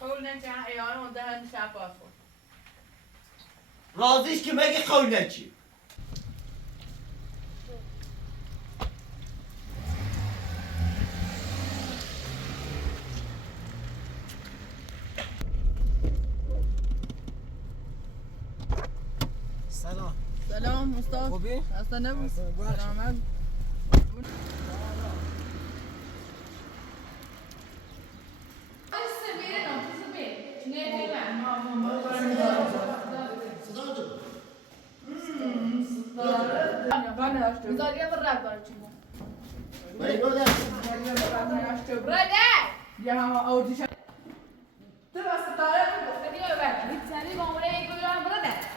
قول نجا ایان و دهن شفافه راضیش که مگه قول نچی سلام سلام استاد خوبی؟ اصلا نبود سلامت Bisogna vorrei Ma io adesso andiamo a audizione. Tu vas stare perché io vengo, iniziare con lei con la brother.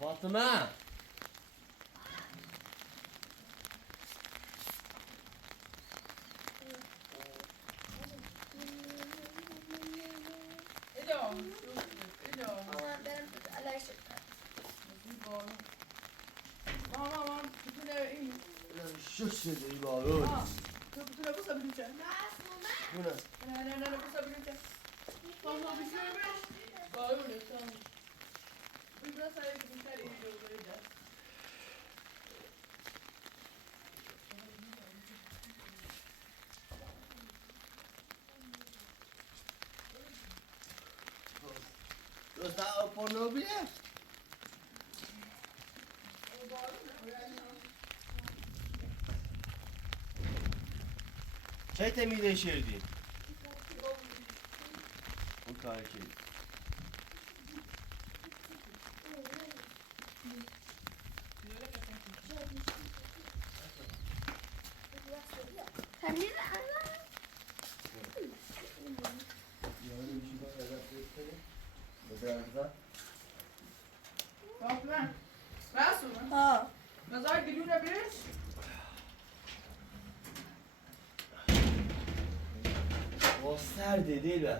فاطمه شو شده ای بارون Tu cosa brucia? Bună. No, cosa brucia? Mamma, mi serve? Baule, tam. Uite, să ai bruciare în jurul de. Ăsta o pornobie? Ce te mide șerdi? Un care ce? Fatma. Rasu. ها Nazar gülüne bir. O serdi değil mi?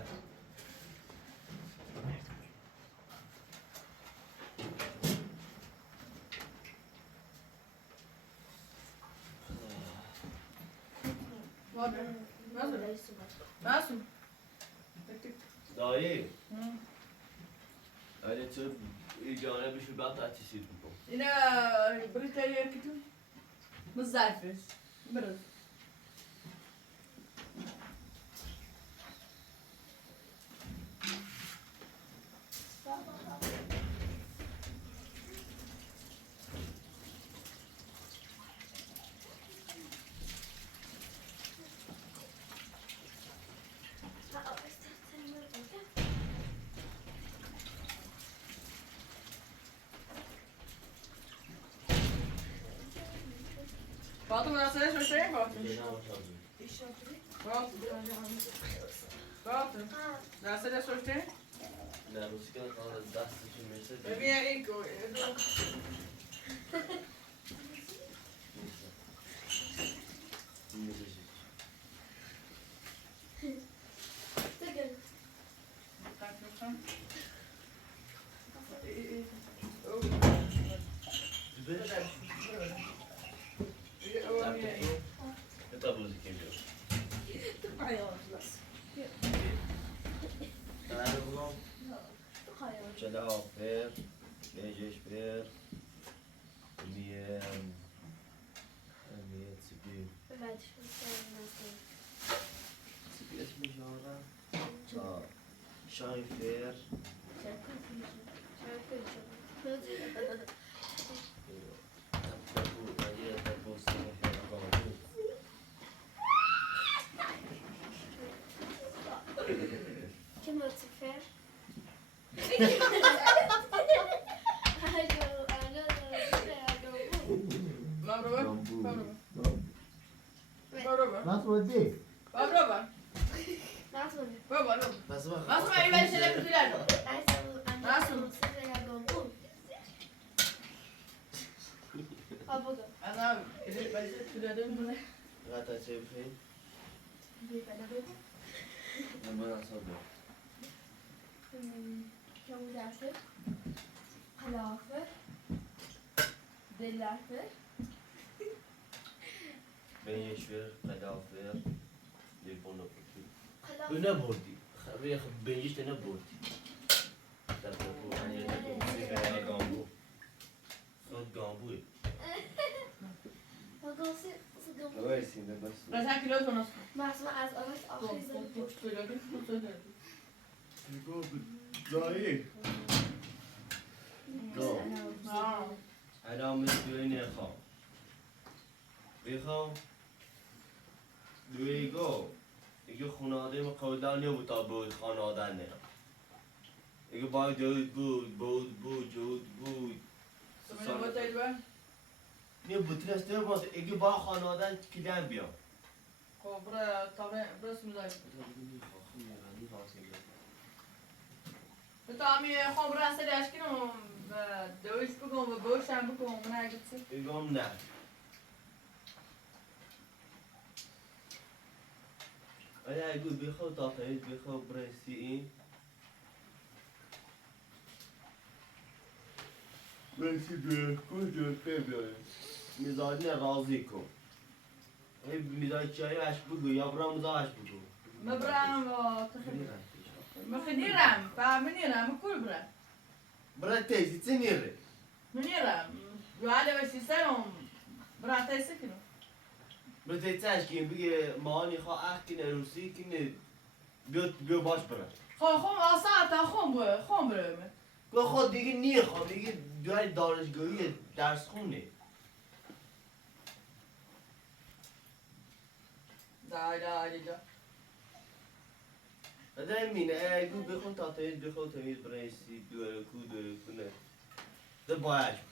Rasu. Dayı. Öyle çok icana bir şey ben taçisi tutum. Yine Britanya kitu. Muzafir. Biraz. Fatma nasıl yaşıyor Fatma? Fatma. Nasıl yaşıyor? Ne musika kanal dast için mesela. Bebia ego. Это будет кемер. Nerede bulam? Çele afer, bejeş ver, emniyet sipir. Sipir esmi jara. Şahin fer. Kim ötüfer? Mabroba. Bambu. Mabroba. Bambu. Mabroba. Nasıl oldu? Mabroba. Nasıl? Baba, baba. Nasıl bak? Nasıl ben ben şeyler kötülerdim. Nasıl? Abone. Ana, ele vai ser kötülerdim ne? Gata şey yapayım. Bir tane böyle. Ben bana sabır. Kamu dersi. Halafe. Delafe. Ben yaşıyor, kadafır. Bir bono kutu. Halafe. Bu ne bordi? Xabiye ben işte ne bordi? Tabii bu hani bu sigara gambu. Son gambu. Pagası sıkıntı. Öylesine nasıl? Ben sen kilo tonosun. Masma az ağaç ahrizden boş. Söyledim, söyledim. Zahir. Go. Aa. علامت دوی نخواه بخواه دوی گو دیگه خانواده ما قبلا نبود تا بود خانواده نه دیگه باید جود بود Sonra bataydı ben. نه بود ترسته باز دیگه با خانواده کلیم بیا Bura, burası müzayip. Tamam ya, خب برای سری اشکینم دویش بکن و باشم بکن و نه گفتم. دیگه نه آیا اگه بخواه تا پرید بخواه برسی این برسی به بیایم میزادین راضی کن میزاد چایی اش بگو یا برام مزاش بگو مبرم و تخیل. مخنیرم، فهمنیرم، کل برم. برای تیزی چی نیره؟ منیرم، جواله باشی سرم برای تیزی کنم. برای تیزی اشکیم بگه ماهانی خواه اخ کنه روسی کنه بیا باش برم خب آسان خب برم. گو خود دیگه نیه خواه دیگه دوی دانشگاهی درس خونه دا. ده مینه اگه بخون تا بخون تمیز برای سی دوره کنه ده باید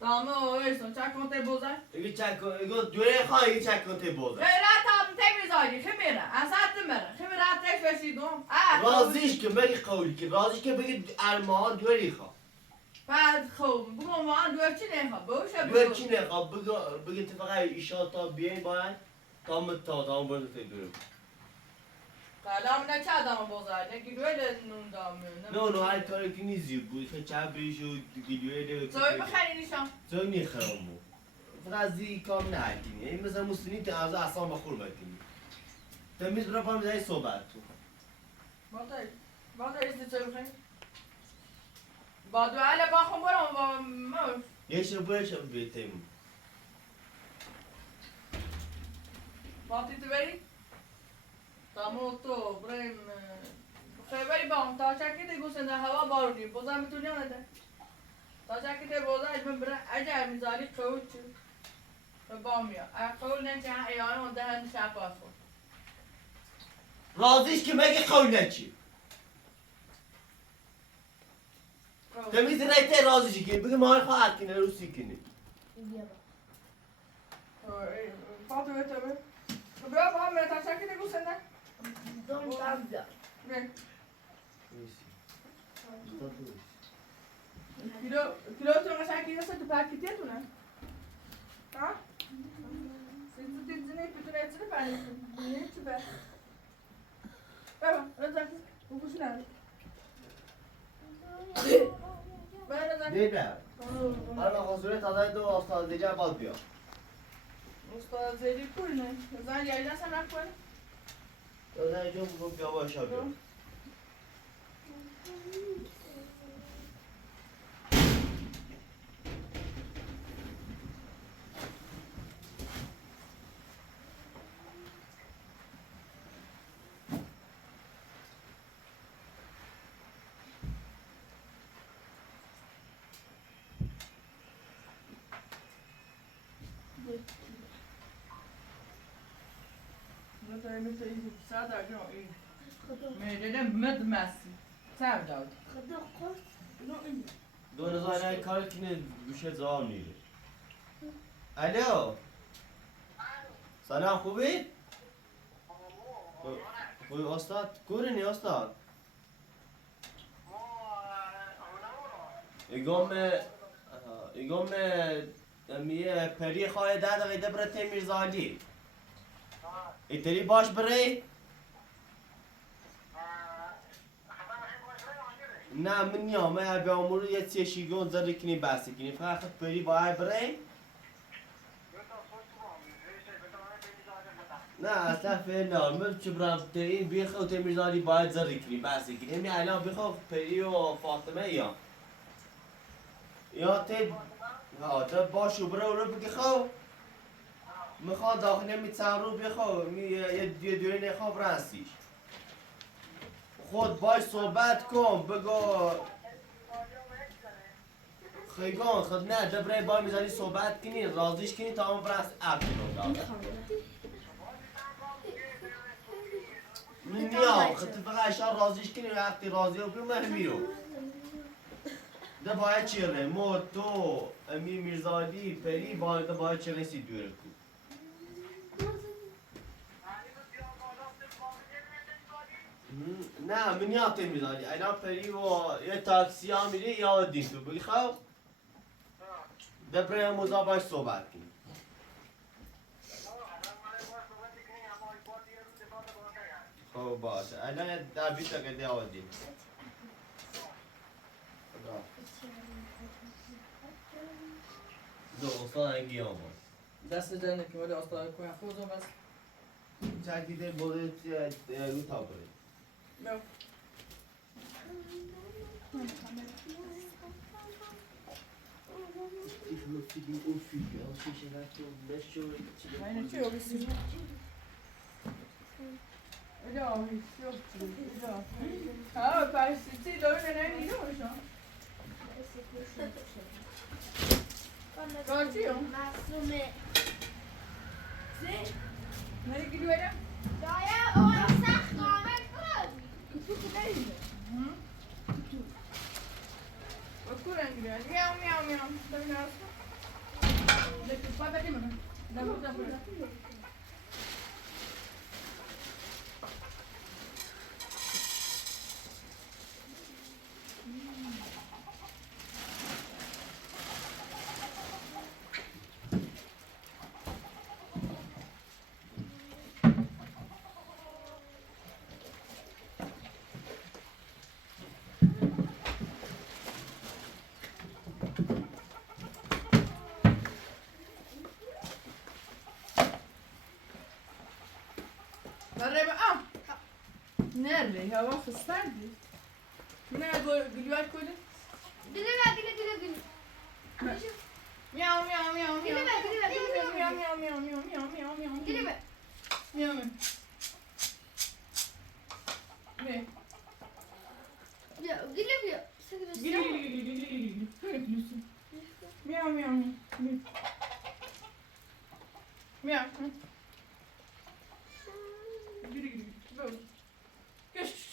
Tamam o öyleyse çak kontayı bozar. اگه چک کن اگه دوره خواه اگه چک کن تی بوزه Rahat abim temiz aydı. Khimira. Asattım ben. Khimira ateş veriyordum. رازیش که بگی قولی که رازیش که بگی ارمان دوری خواه بعد خوب. بگم من دورچی نخوام. باشه دوری چی نخواه بگی اتفاقا ایشا تا بیاین باید تا برد تی دوره Kalam ne çadamı bozar. Ne ki böyle nundamı. نه هر کاری که نیزی بود که چپ بریش و گیلوه ده Söyle bakayım nişan. زوی نیخرم بود فقط زی کام نه کنی این مثلا مسلمی که از اصلا بخور بکنی تمیز برای پام زی صحبت تو Batay işte söyle bakayım. Badu hala bakım var ama یه شب بیتیم Batay tüveri. Tamam oldu. Burayım. Khaybari bam ta çakite gusende hava baruni. Bozar mı tutuyor ne de? Ta çakite bozar ben bırak acayip mizali kavut. Bam ya. Kavut ne çay ayağını onda hem şapası. رازیش که مگه قول نچی تمیز ریته رازیشی که بگه مال خواهد کنه روسی کنی Fatih ve tabi. Bırak bam ya ta çakite gusende. Don tabla. Ne? Kilo tu sen ki nasıl tupak gidiyor tu ne? Ha? Sen tu dizine bütün hepsini ben. Ne süper. Baba, Rıza. Bu kuş ne? Ben Rıza. değil mi? هر وقت حضور تازه دو استاد دیگر باز بیا Usta Zeli kul ne? Rıza yayla sen akvar. تازه جون بگو بیا باش بیا Rıza yemin teyze sadece o iyi. Meyre'den mıdmesi. Sevdalı. Kadar koş. No iyi. دو نظر کار کنه گوشه زار میره. الو. سلام خوبی؟ خوبی استاد کورنی استاد؟ ایگم میه پری خواهی ده برای میرزا علی. ایتری باش بری؟ نه من نیام من به امور یه چیشیگون زده کنی بحثی کنی فقط پری باید بری؟ نه اصلا فعلا من چه برام ترین بیخو ته میرزا علی باید زده کنی بحثی کنی امی الان بیخو پری و فاطمه یا ته ها ته باشو برو بگی خو میخواد داخل میتسم رو بخو یه دوری نخواب رنسیش خود باش صحبت کن بگو خیگان خود نه دبره با میزانی صحبت کنی رازیش کنی تا اون برنس اکنون داده نیا خود فقط اشار رازیش کنی وقتی رازی رو بیو مهمیرو ده باید چیره مو تو امی میرزالی پری باید چیره سی دوره کن نه من یادم میداری الان پری و یه تاکسی ها میری یا دین تو بگی خب دبره موزا باش صحبت کنی خب باشه الان در بیت که یا دین دو استاد انگی هم دست جنه که ولی استاد کنم خودم بس چکیده بوده رو تا بره بگو اینه چی رو بسید؟ اجا ها پرسیتی داره نه نیرو باشم کارچی هم؟ معصومه نری گیری برم؟ دایا اون سخت قامت بود تو که نیده بکو رنگی برم میام میام میام ببین هستم لکه پا بدی منم دبور Nerede? Hava fıstardı. Ne gülüyor koydu? Gülü. Miau miau miau miau. Gülü ver. Miau miau miau miau miau miau miau. Gülü ver. Miau miau. Ne? Ya gülü ver. Gülü. Miau miau miau. Miau. Gülü. Böyle. Geç.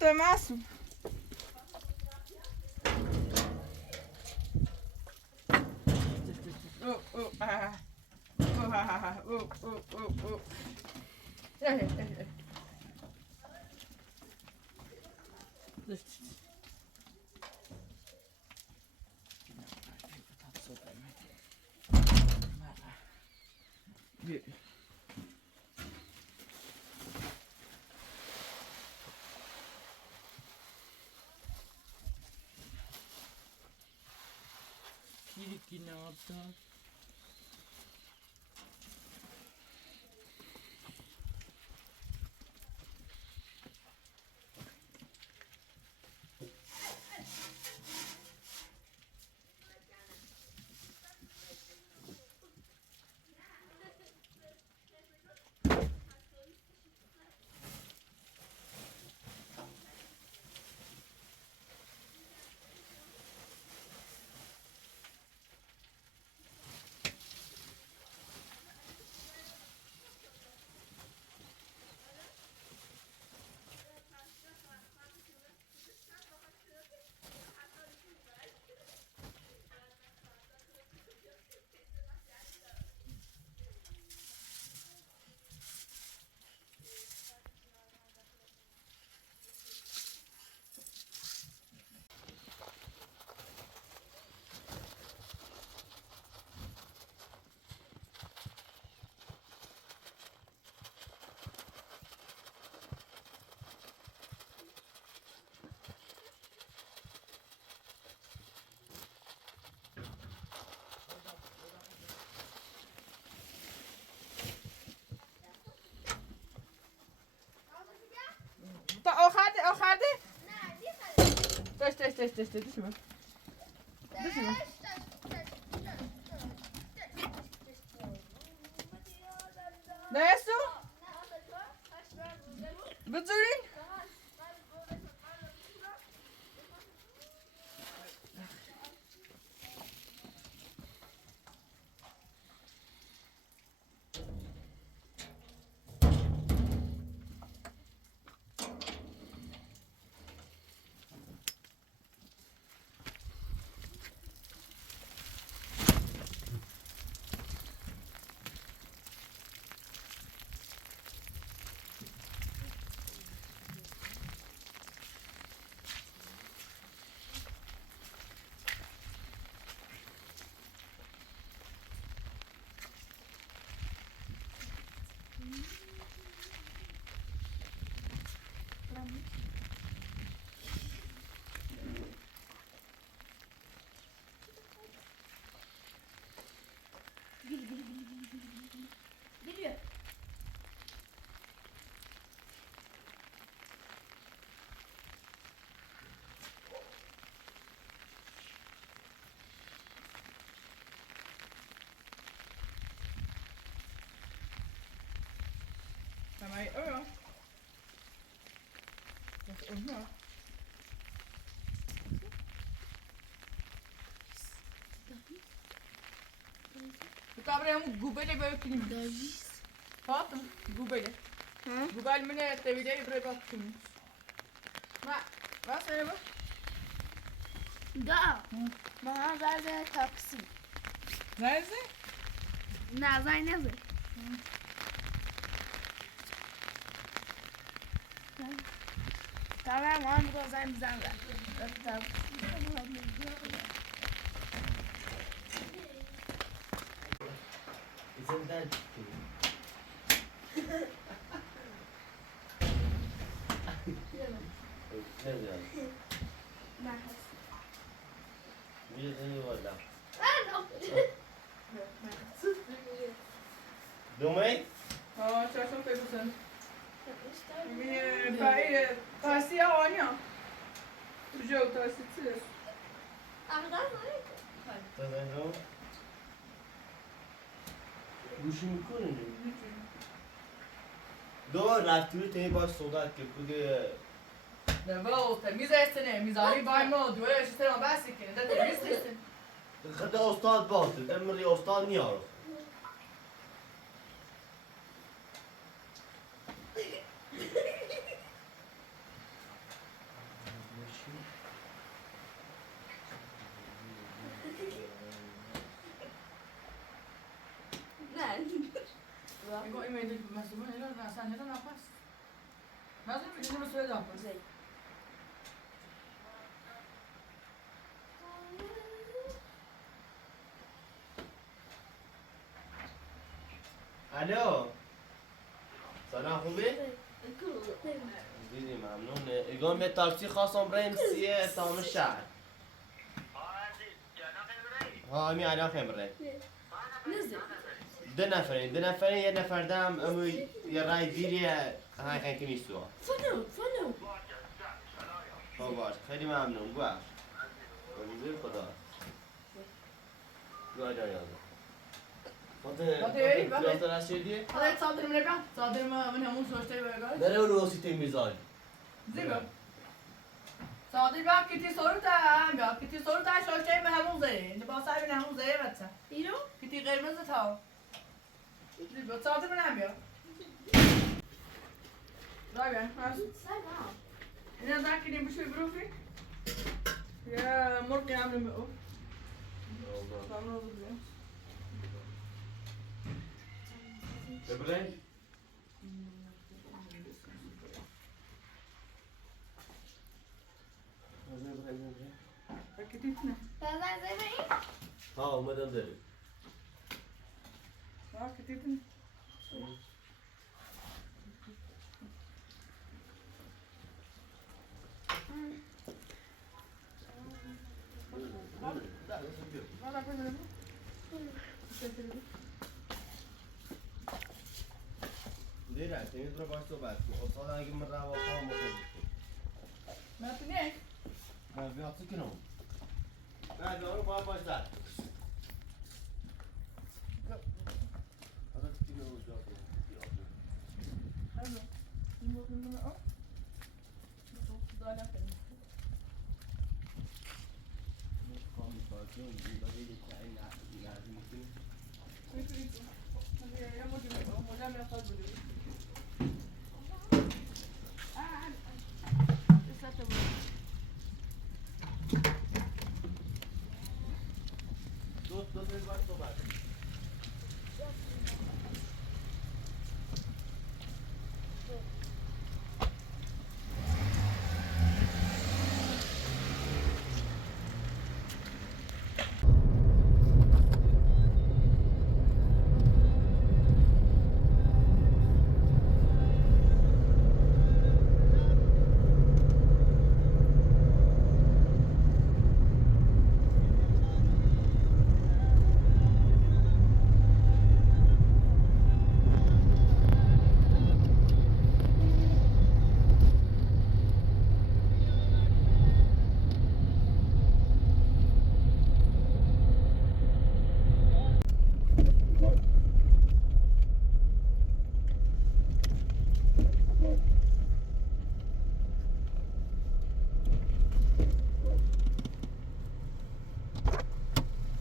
تو معصوم تا آخرده داشت بشو نایستو بذارین Geliyor. Tamam, öyle. Bak, olma. طبعا هم گوبل باید کنیم فاطم گوبل گوبل منه تبیده برای باید کنیم ما سنه با Da. Mahan verdi taksi. Nerede? Nazay nazay. Tamam Mahan bu da zaten bizden ver. Isn't that true? Ne diyor? Bir de var da. Dumay? ها چشم بگوزن تاسی آنیا تو جو تاسی چیه؟ Tadano? گوشی میکنه دو رفتی رو تایی باش صحبت که بگه نه با تمیز استنه میزانی بای ما دوره اشتر ما بحثی کنه ده تمیز استنه خدا استاد باته ده مری استاد نیارو بابا میگو این میدونی که مسئول اینا نه سنجه نفس نازم میدونی مسئول نفس زي الو سلام خوبی؟ دیدی ممنونه اگه به تاکسی خواستم بریم سیه تام شهر ها امی الان خمره نزل دو نفرین یه نفر دم امو یه رای دیریه های خیلی که نیستو فنو خب باش خیلی ممنون باش بزرگ خدا گاه جان یازم بله. خاطر از شدیه؟ حالا صادر من بیان صادر من همون سوشته بگاه بره اون رو سیته میزانی زیبا صادر بیان کتی سورو تا هم بیان کتی سورو تا سوشته به همون زیه اینجا با سر بین همون زیه بچه ایرو کتی قرمز تا زیبا صادر من هم بیان رای بیان سلام این از کنیم بشوی بروفی یا مرقی عملو میقو سامنو بزن ببره؟ کتی تنه بابا زي ما ايه ها اومدم داری کتی تنه Valla ben دیره تمیز رو باش صحبت کن اصلا اگه من رو خواهم بکنم Martinez. من بیاتی کنم نه دارو باید باش در حالا کنم رو جا کنم Hallo. Nu må vi med op. Så er der fem. کامی باید کنم دیگه یه چایی نه میکنم Så er det ikke. Jeg må det med. Må jeg med at få det. Det satte mig. دو تمیز باش صحبت کن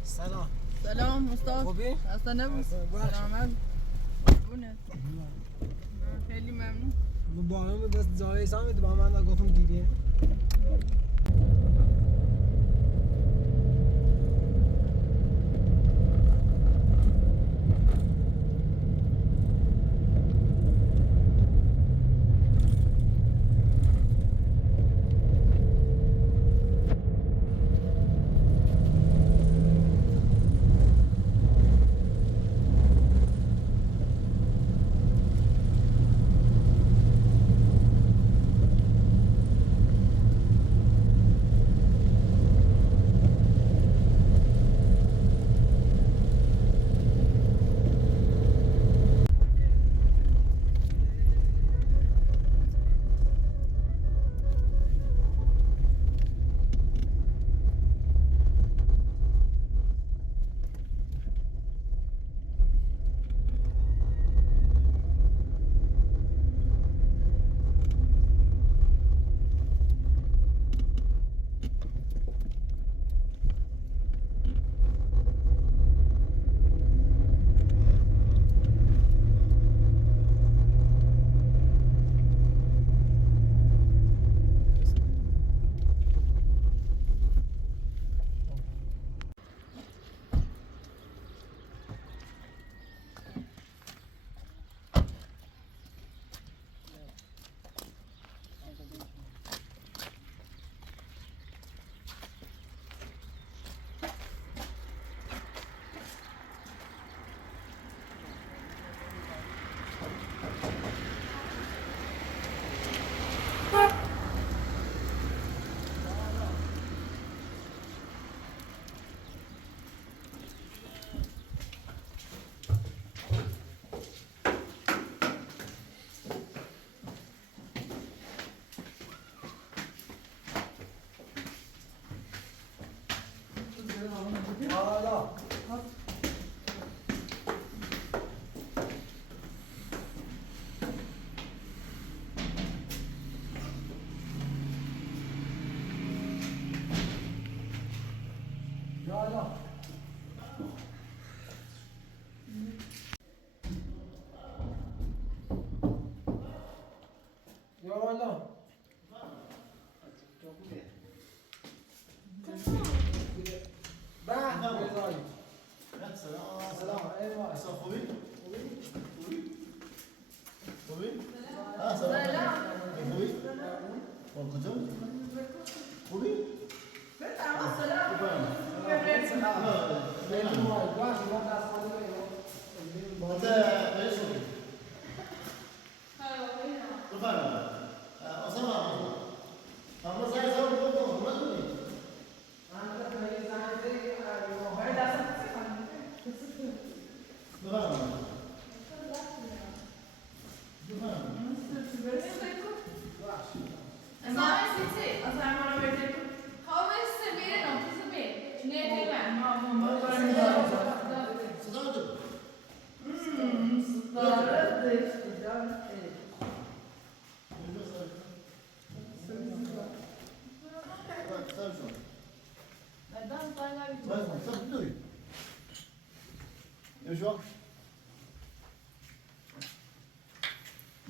سلام سلام استاد. خوبی؟ اصلا نبود. باشه. سلامت. قربونت. خیلی ممنون. با همه بس جای سامی با من نگفتم دیگه آقا یا والا سلام ایوه خوبی؟ خوبی؟ سلام خوبی؟ کجا؟ خوبی؟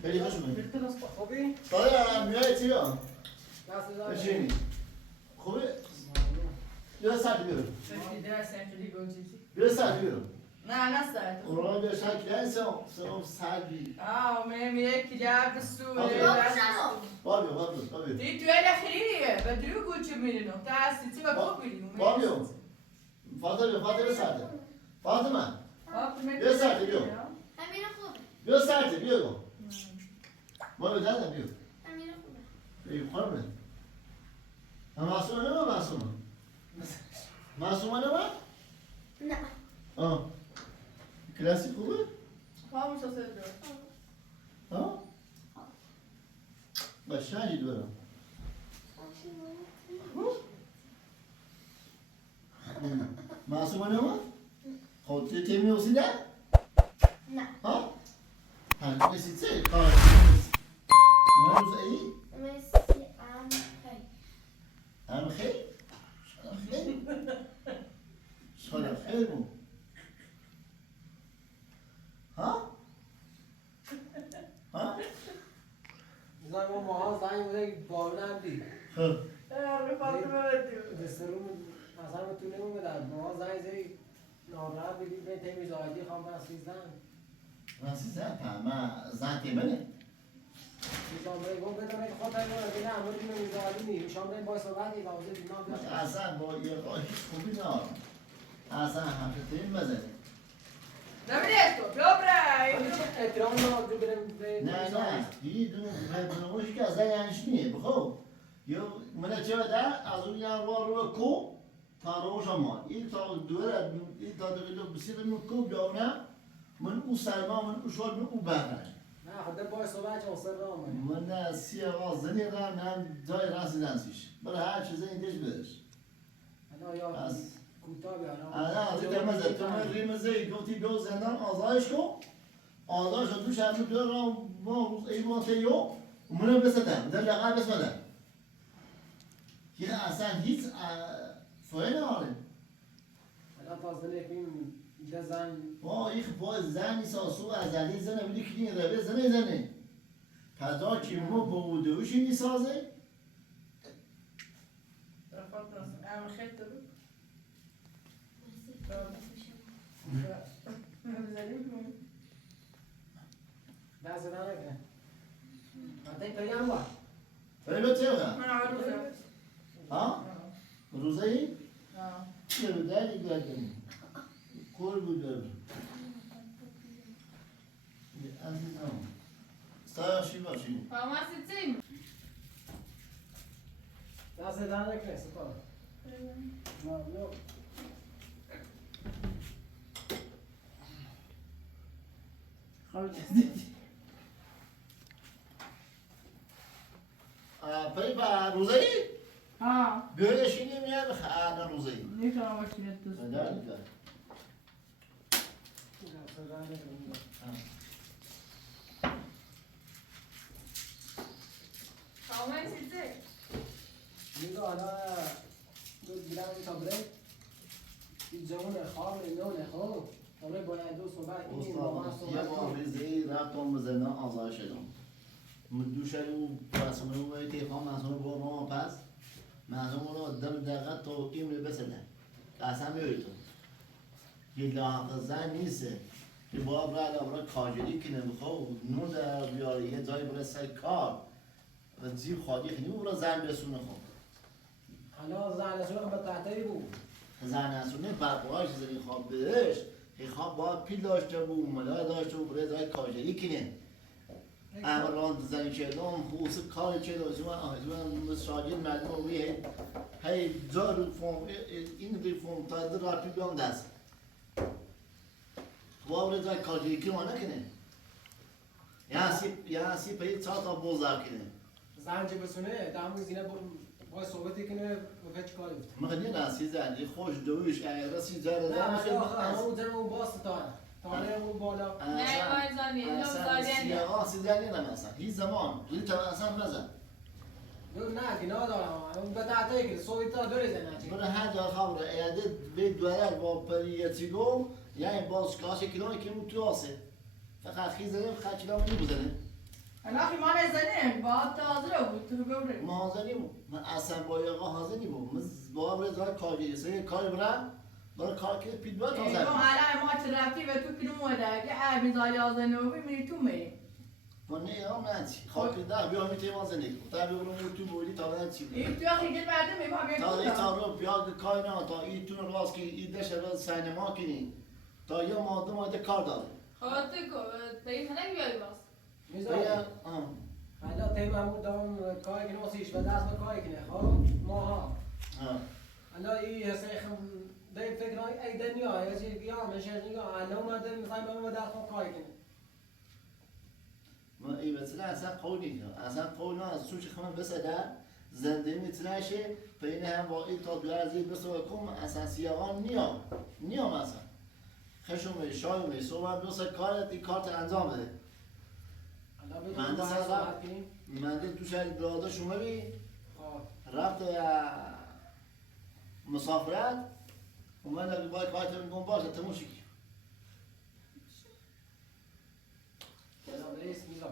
خیلی خوش اومدید. خوبی؟ دادم میای چی بیام؟ دست دارم بشینی. خوبه؟ بیا ساعتی بیرون. بیا ساعتی بیرون. نه ساعت. اونا بیا شکل سلام ساعتی. مهم یکی جاب السوق. بابیو. دی تو الاخیریه بدرو گوچه میرینم. تاسی چی بکوبیلی؟ بابیو. فاطمه ساعتی. فاطمه. بیا ساعتی بیا. امیر خوبه. بیا ساعتی بیا. بابیو دادم بیا. امیر خوبه. بیا خورم. معصومه نه معصومه. معصومه نه؟ نه. کلاسی خوبه؟ خاموش هست ها؟ قشنگی دارم. معصومه نه؟ خود تیمی اوسیده؟ نه. ها؟ کسی چه؟ کار. روز ای؟ مسی ام خیر؟ شالا خیر بود. ها؟ زنگ ما ماها زنگ بوده که بارون هم دید دسترون اصلا تو نمیدن ماها زنگ زیر ناراحت بگید به تیمی زایدی خوام بس راسیزن من زن تیمنه. شامره گفت بدم که خود تایمون رو نه امروز اینو میزادی نیم شامره با صحبتی بازه دینام داشت اصلا با یه راه هیچ خوبی نار. اصلا همه تیم مزنه. نمیدیست تو بیا برای. احترام نامده برم به نه دیدون بدونموش که از یعنیش نیه بخو. یو منه چه بده از اون یه رو کو تا روش ما. این تا دوره این تا دوره بسیار کو بیاونه من او سلمان من او شال من او بغل. نه خدا با صحبت چون سر راه من نه سیاه زنی را نه جای راسی دانسیش. برای هر چیزی اینش بدش. انا یا از کوتاه بیارم. از این مزه تو من ریمزه گفتی بیو زندان آزادش کو. آزادش دوش هم دو را ما روز ایماتیو منو بسدم در لقب بسدم. یه اصلا هیچ فایده نداره. الان تازه نکنیم زن این با زنی ساسو ازلی زنه ولی که این روی زنه پدا که ما با بودوشی نیسازه رفضت ام خیت رو دست دارم نکنه حتی پیام با ولی چه بخواه؟ من عروسه ها؟ روزه ای؟ چه بداری گردنی؟ کل بودم عزیزم سایشی باشی فاماسی چیم؟ دست دارم نکنه سپار ممنون پری با روزه ای؟ ها بیایشینی میاد زن روزی. نیکنم وقتی دوست دارم. Tamam size. میگه حالا دو گیرم تابره این جوان خواب نونه خوب تابره باید دو صبح این با من استاد یه صحبت بار کنم ریزی رفتم به زندان آزاد شدم. مدوشه رو مسئول رو تیخوام مسئول با ما پس مسئول رو دم دقیقه تا این رو بسنه. قسم میاری تو. یه لاحق زن نیسته که باید برای کاجری کنه بخواه نون در بیاره یه جایی برسه کار و زیر خالی خیلی برای زن بسونه خواه. حالا زن اصلا به تحتایی بود زن اصونه برپاهاش زنی خواب بهش که خواب باید پیل داشته بود ملای داشته بود برای جای کاجری کنه. اما راند زنی کردم خوص کار کردم من شاگرد مردم روی هی جا رو فرم این ریفرم تا در راتی بیان دست خواه برای جای کاجری کنه ما نکنه یه سی پایی چهار تا بوزار کنه زن چه بسونه دامو زینه باید صحبتی کنه و چی کاری بود مخنی نسی زنی خوش دویش اگر رسی جاره نه زن حالا اون زن اون باست تاره اون بالا نه مایزانی اصلا سیاقا سی زنی نمسن هیچ زمان دوی تا اصلا بزن نه که ندارم اون به تحتایی که صحبتی تا دوری زنه چی برای هر جا خبره ایاده به دوره با پریتی گم یعنی باز کاش کلونه که اون تو آسه فقط خیزنه فقط کلامه نبوزنه الان ما نزنیم باید حاضر بود تو ببره ما حاضر نیمون من اصلا با یقا حاضر نیمون من با برای جای کاری سه کاری برم برای کار که پید باید ایگو حاضر الان ما چه رفتی و تو کنو موده که میزالی آزنه بی میری تو میری من نه هم نچی خاکی ده بیا میتونی ما زندگی کنم تا بیارم تو بودی تا بعد چی این تو خیلی مردم میفهمی تا این تا رو بیاد کاری نه تا این تو راست که این دشه راست سینما کنی تا یه ماده کار داره خاطر کو تایی خنک بیای باز میذاری حالا تیم همون دام کاری کنه واسیش و دست به کاری کنه خب ماها حالا این حسه خم دیم فکر کنی ای دنیا یا چی بیا میشه نگاه حالا اومده میخوایم به دست خود کاری کنه ما این مثلا اصلا قولی نه اصلا قول نه از سوچ خمن بس در زنده میتنشه بین هم با این تا دوازی بس کم اصلا سیاقان نیام اصلا خشم شایم صبح بس کارت این کارت انجام بده من ده صبح من ده تو شهر برادا شما بی رفت مسافرت و من اگه باید کارت میگم باشه تموشی کی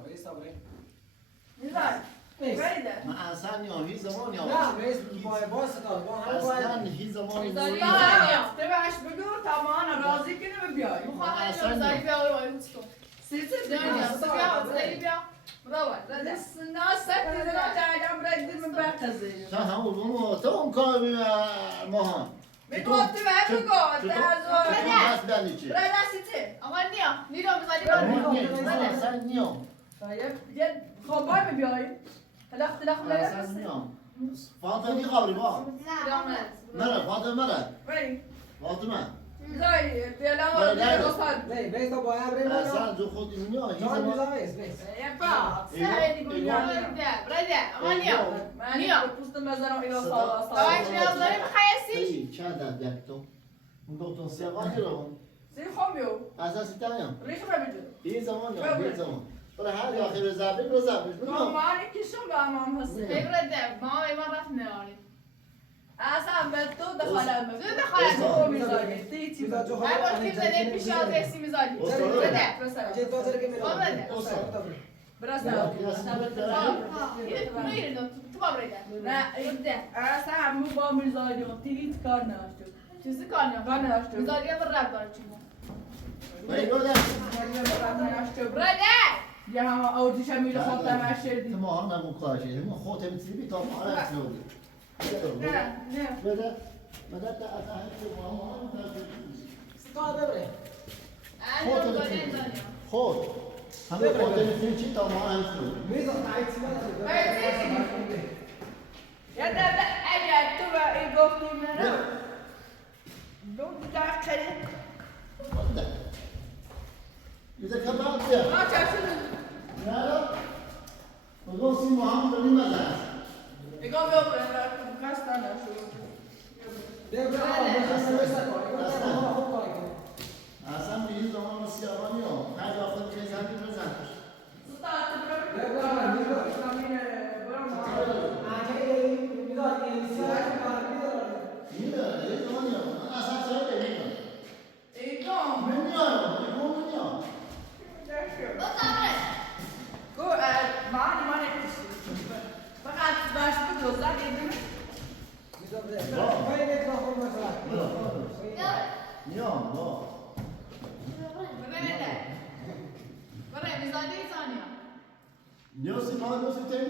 بیس صبره میزالی بریده من اصلا نیام هیچ زمان نیام نه بیس باید ستاد با هم اصلا باید هیچ زمان می‌ذاری؟ نیام تو بهش بگو تا ما راضی کنه بیای مخاطر میزالی بیا و باید تو سیسه دنیا بیا بیا بیا برو دست ناست دیدن جایدم ردی من برتزه تا همون بمو تا اون کار بیم ماهان بگو تو به بگو دازو دست دنی چه برای دستیته آقا نیا نیرو میزالی من اصلا نیام یه خوابای میبیایی تلخ اصلا نیام فاطمه خبری با مره فاطمه مره بری فاطمه زای بیلا نه بیس تو باید بریم بالا اصلا جو خود این نیا هیچ جان میزا زمان بیس بیس یه با سعی دیگه برده آقا نیا نیا پوستم بزنم اینا سالا آقا نیاز داریم خیلی چند دست دکتم اون دکتر سیاقا رو سی خوابیو اصلا سیتایم ریخ ببینید این زمان نیام این زمان برای هر آخر زبری برو زبری تو برو ما کشم به امام حسین برده ما ایمان رفت نهاری اصلا به تو دخالت تو دخالت تو میذاری تیتی میزا جو هر بار که زنه پیش آدرسی میذاری بده چه تو سر که میرم برسه تو میرین تو با برده نه بده اصلا همون با میذاری تیت کار نشد چیزی کار کار نیا نشد میذاری هم رب داره چی برده یه هم آوردیش هم میره خواهدم اشردی تو ما هم نمون کارشی ما خودت میتونی بی تا ما را نودی نه نه بده بده تا اصلا ما هم ستا ببره خودت میتونی خود همه خودت میتونی چی تا ما هم نودی میزا تایتی نداره یه دفعه اگر تو به این گفتی نه دو دقیقه بده إذا كبرت يا ما چشم لا وقوسي محمد لماذا؟ بگم بیا برم کاستانه شو اصلا به این زمان سیاوانی ها هر داخل که زمین بزن نیازی ما نیازی تیم؟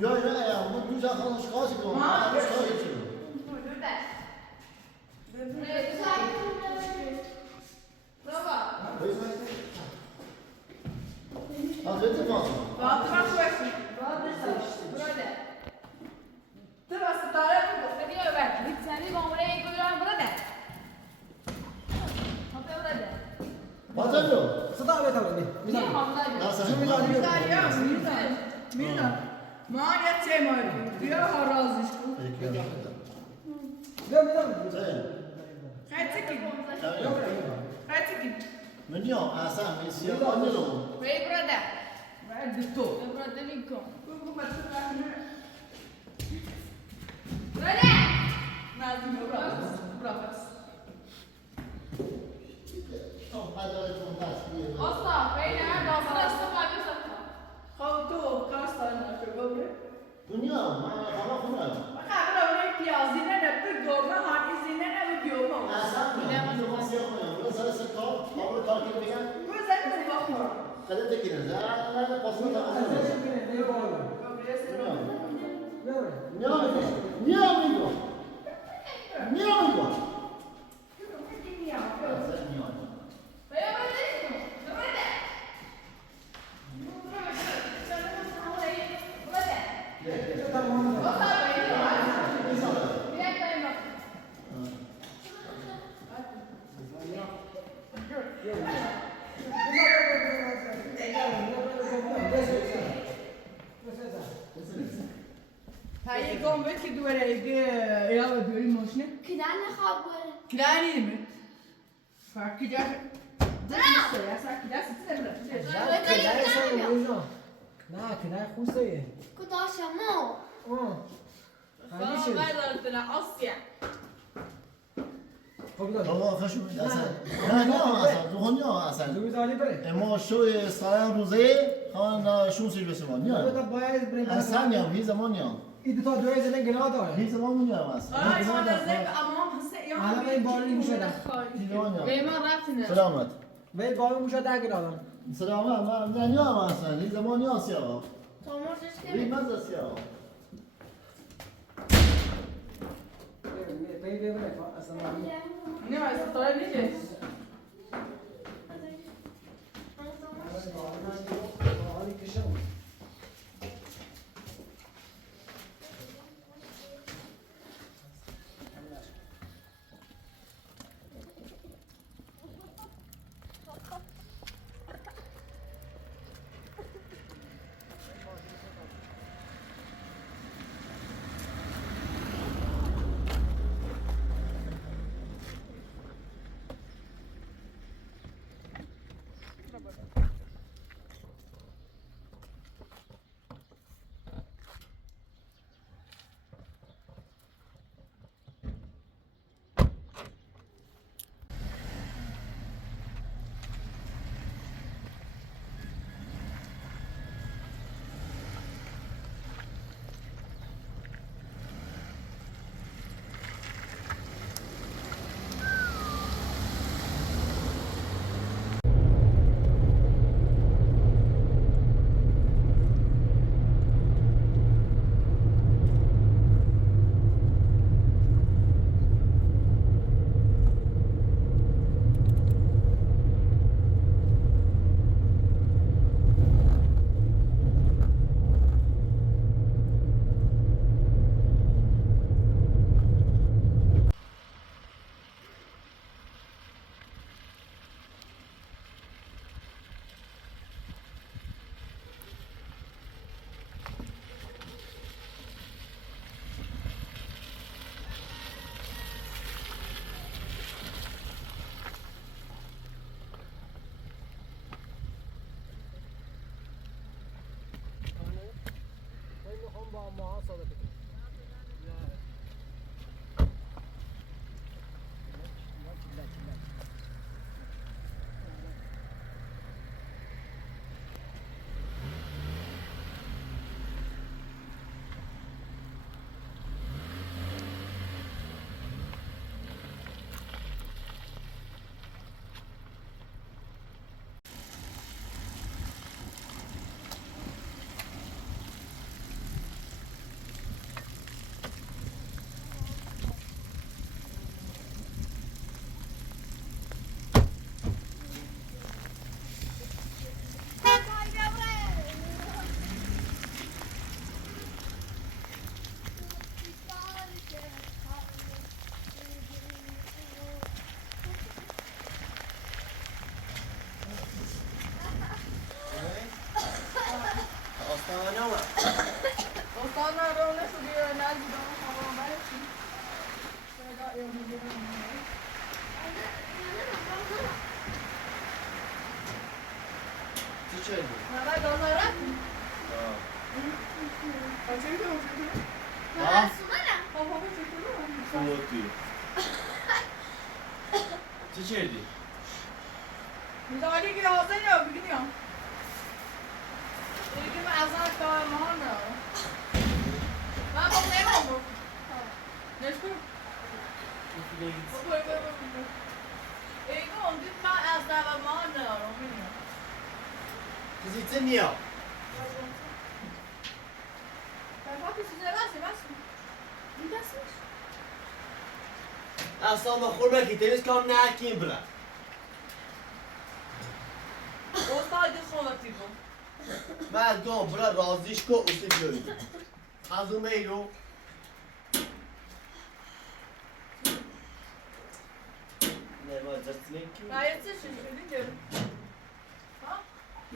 یا اون دو جا خانش خاصی کن خانش خواهی چی حضرت فاطمه فاطمه صدق بتورني Mirza, Mahan yatacağım öyle. Diyor razı işte. Kaç çekin? Kaç çekin? من يوم أسام يسيرون لهم. Bey burada. Ben ditto. Burada Lincoln. Bu burada. Nazım bırak. Bırak. Asla. Beyler dalsana asla sakla. Kalktı kaç tane yapıyor böyle? Dünya, ama bunlar. Bakın böyle piyazine ne bir görme hani izine ne bir görme. Asam ya, bir zaman siyahmıyor. Burası arası kal, kavur takip ediyor. Bu yüzden mi bakmıyor? Kadın tekiniz, nerede pasını takılıyor? Niye amigo? Niye amigo? Niye amigo? هاي قوم بك دور يلا دوري موشنه كده أنا خابر. كلاني من فكده يا ساعة كده ستة نه که نه خوسته كنت عشمو. همیشه ما أصيع بابا خشم اصلا نه اصلا روحانی ها اصلا زویزانی بره ما شو سالان روزه خان شون سیج بسیمان البته نه باید بریم اصلا یا هی زمان یا این دو تا دوی زنه گناه داره هی زمان من یا اصلا آه شو هذا زي أمام هسه يوم الان این باری میشه ده هی زمان یا بيما رفتنا سلامت ولی باری میشه ده گناه داره سلامت من یا اصلا هی زمان یا سیاه تومرش هی كده. مزه سیاه بی بره اصلا نه استطاع نيجي حالی کشم با ماها صحبت کنیم. Osmanlı arona şuraya nerede daha falan belki. Şöyle yapabilirim. چی چه بود؟ Nerede dağlara? Kaçırdı mı? ها؟ Baba çekiyor mu? فوتی چی چردی؟ Mirza Ali gibi hazır ya biliyor. İlgimi azar kahraman ya. Ben bunu ne oldu? Ne şu? Baba baba. İlgimi onu gitme azar kahraman ya. Romanya. کسی چه نیا؟ Ben bakın size versin. Gidesiniz. اصلا خورمه که تنیس کام نه کیم برا Ostaydı sonraki bu. من گام برا رازیش کو اسی بیاری از اون میرو نه با جرسنه کی؟ Gayet şaşırdın diyorum. Ha?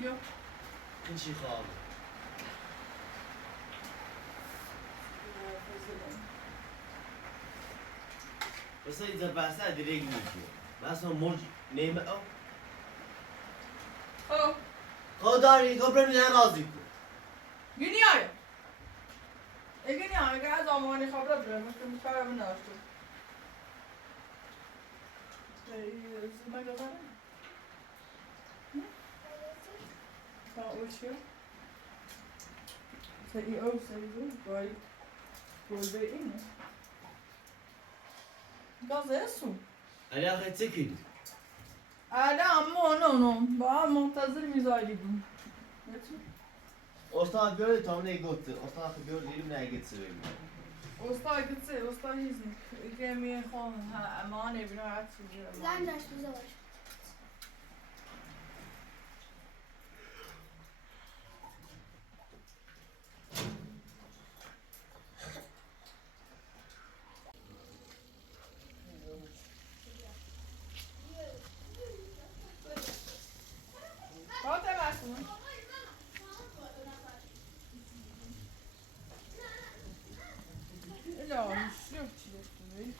Yok. این چی خواب؟ بس اینجا بحثه دیرگ میگه بس اون مرج نیمه او Oh. خداری گبرم نه رازی کو Dünyaya. Dünyaya gel zamanı kabul ediyorum. Çünkü kararımı ne açtım. Zıma kadar mı? Tá útil. Seria ou seria vai ver né? Gaz é isso? علی آخه چه کردی؟ Hala ama não. Ba muntazır mizali bu. استاد بیاری تا اونه گفته استاد بیاری دیریم نه گیت سویم Usta gitse, usta iznik. Gemi خون امان بنا عاد سوزه. زن داشت بزرگ Qual é mais um? Ele ó, encheu o tiro também.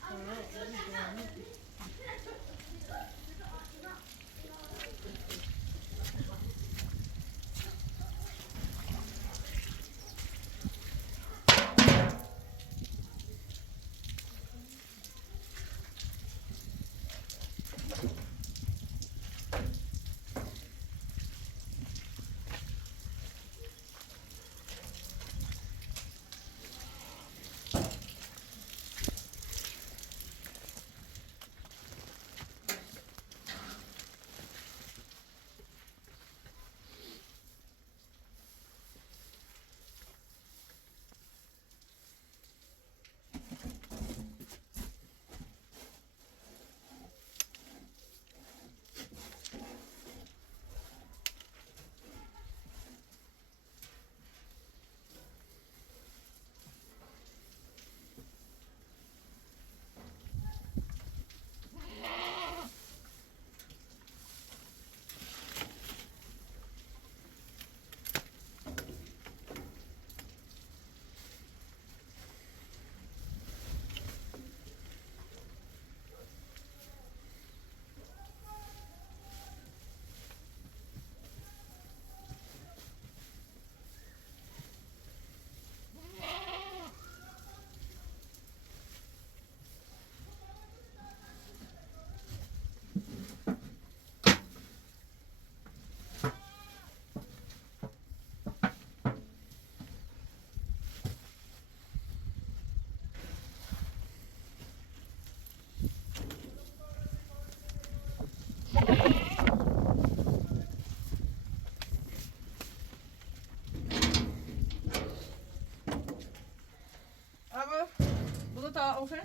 olsun.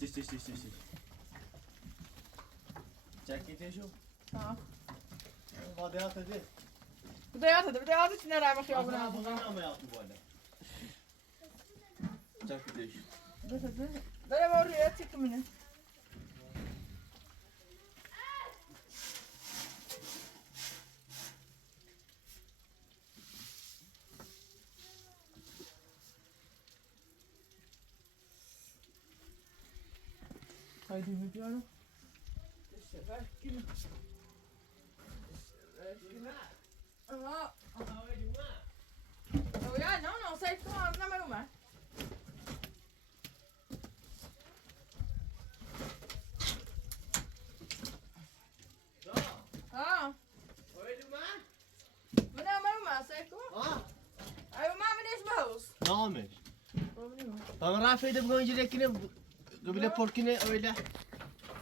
Diş. Ceketi şu. Tamam. Vadiyat hadi. Bir de yat için nereye bakıyor buna? Aslında bunu ama yaptı bu arada. Ceketi şu. Dur. Nereye var oraya çıktım yine. Haydi mi diyorum? Aha. Oh yeah, no, say come on, come on, man. Ah. Wanneer mama, say come. Ah. Ay mama is boos. Ne olmuş? Ben Rafi'de bugün öncelikini bile porkine öyle.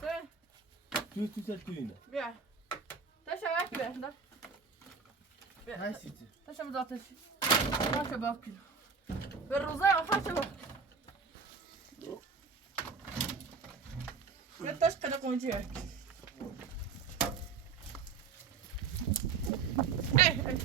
Say. Tüyüne. Ja. Dat is jouw weg, dat. Hay siti. Dat is hem dat is. Dat is bakje. Ben Rosa, gaat je wel. Met tas kan ik gewoon hier. Hey.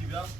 Çiğ biraz.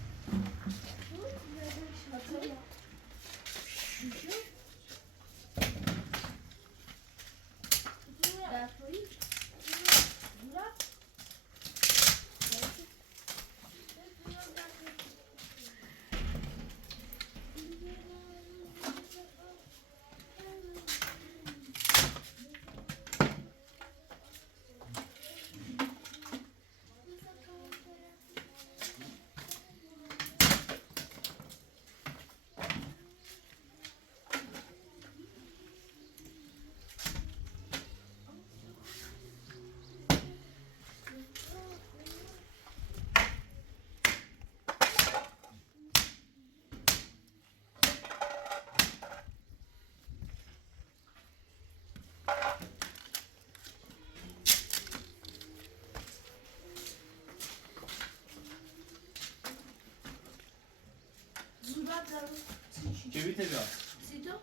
Çevir tabii abi. C'est tout?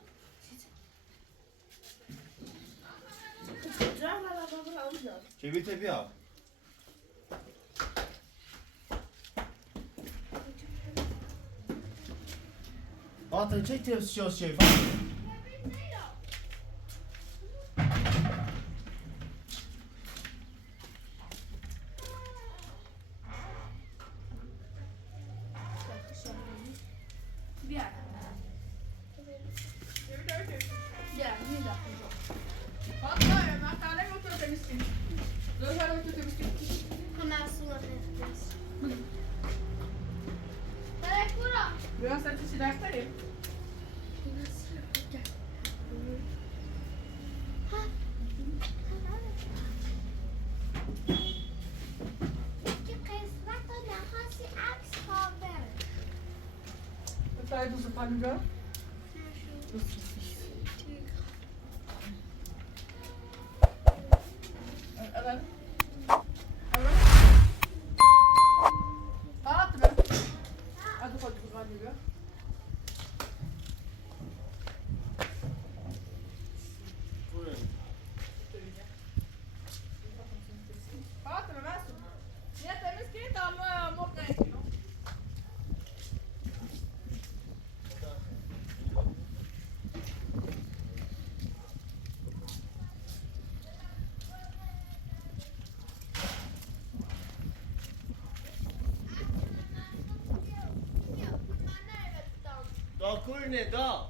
C'est tout? Çevir tabii abi. Atın çek tepsi çöz şey falan. Viens. Ja, nu dat. Wat nou, maar ga alleen maar tot de misschien. Doe maar tot de misschien. Han är så rättvis. Där är kura. Du har sett till där för Vad är det som fan gör? Eller? At mı? Hadi koy bu radyoyu. At mı Mesut? Niye temiz ki tam mutlu ediyor. Da kurne da.